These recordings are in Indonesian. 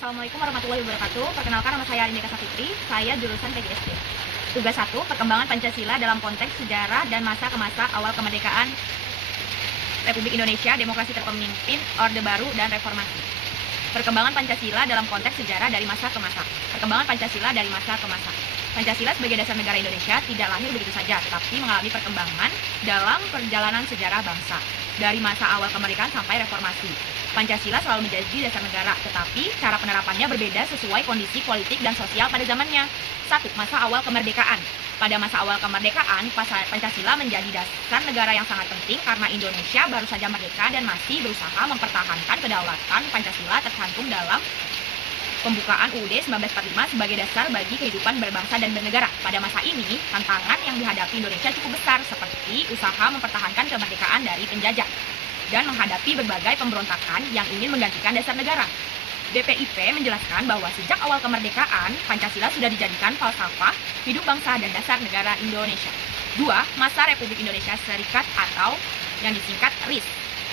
Assalamualaikum warahmatullahi wabarakatuh. Perkenalkan, nama saya Arindika Safitri. Saya jurusan PGSD. Tugas 1, perkembangan Pancasila dalam konteks sejarah dan masa ke masa awal kemerdekaan Republik Indonesia, demokrasi terpemimpin, Orde Baru, dan reformasi. Perkembangan Pancasila dalam konteks sejarah dari masa ke masa. Perkembangan Pancasila dari masa ke masa. Pancasila sebagai dasar negara Indonesia tidak lahir begitu saja, tetapi mengalami perkembangan dalam perjalanan sejarah bangsa, dari masa awal kemerdekaan sampai reformasi. Pancasila selalu menjadi dasar negara, tetapi cara penerapannya berbeda sesuai kondisi politik dan sosial pada zamannya. 1. Masa awal kemerdekaan. Pada masa awal kemerdekaan, Pancasila menjadi dasar negara yang sangat penting karena Indonesia baru saja merdeka dan masih berusaha mempertahankan kedaulatan. Pancasila tercantum dalam pembukaan UUD 1945 sebagai dasar bagi kehidupan berbangsa dan bernegara. Pada masa ini, tantangan yang dihadapi Indonesia cukup besar, seperti usaha mempertahankan kemerdekaan dari penjajah dan menghadapi berbagai pemberontakan yang ingin menggantikan dasar negara. BPIP menjelaskan bahwa sejak awal kemerdekaan, Pancasila sudah dijadikan falsafah hidup bangsa dan dasar negara Indonesia. 2. Masa Republik Indonesia Serikat atau yang disingkat RIS.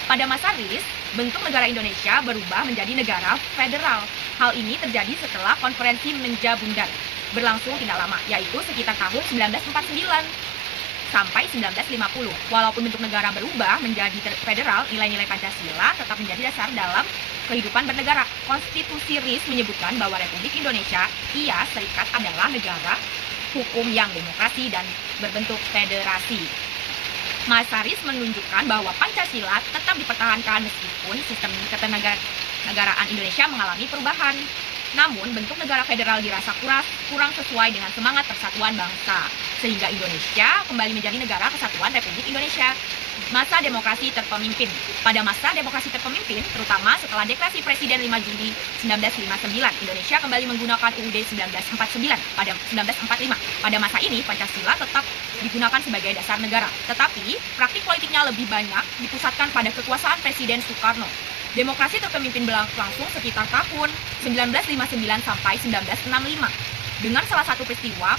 Pada masa RIS, bentuk negara Indonesia berubah menjadi negara federal. Hal ini terjadi setelah konferensi Menjabundar, berlangsung tidak lama, yaitu sekitar tahun 1949 sampai 1950. Walaupun bentuk negara berubah menjadi federal, nilai-nilai Pancasila tetap menjadi dasar dalam kehidupan bernegara. Konstitusi RIS menyebutkan bahwa Republik Indonesia, serikat adalah negara hukum yang demokrasi dan berbentuk federasi. Masa RIS menunjukkan bahwa Pancasila tetap dipertahankan meskipun sistem ketenagaraan Indonesia mengalami perubahan. Namun, bentuk negara federal dirasa kurang sesuai dengan semangat persatuan bangsa, sehingga Indonesia kembali menjadi negara kesatuan Republik Indonesia. Masa demokrasi terpemimpin. Pada masa demokrasi terpemimpin, terutama setelah deklarasi Presiden 5 Juni 1959, Indonesia kembali menggunakan UUD 1949 pada 1945. Pada masa ini, Pancasila tetap digunakan sebagai dasar negara, tetapi praktik politiknya lebih banyak dipusatkan pada kekuasaan Presiden Soekarno. Demokrasi terpemimpin berlangsung sekitar tahun 1959 sampai 1965. Dengan salah satu peristiwa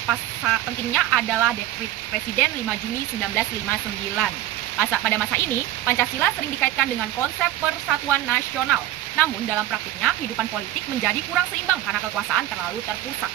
pentingnya adalah Dekret Presiden 5 Juni 1959. Pada masa ini, Pancasila sering dikaitkan dengan konsep persatuan nasional. Namun dalam praktiknya, kehidupan politik menjadi kurang seimbang karena kekuasaan terlalu terpusat.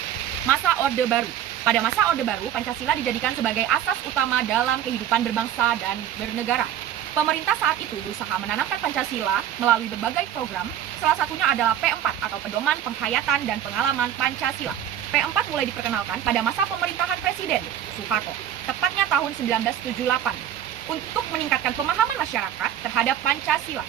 Masa Orde Baru. Pada masa Orde Baru, Pancasila dijadikan sebagai asas utama dalam kehidupan berbangsa dan bernegara. Pemerintah saat itu berusaha menanamkan Pancasila melalui berbagai program, salah satunya adalah P4 atau Pedoman Penghayatan dan Pengalaman Pancasila. P4 mulai diperkenalkan pada masa pemerintahan Presiden Soeharto, tepatnya tahun 1978, untuk meningkatkan pemahaman masyarakat terhadap Pancasila.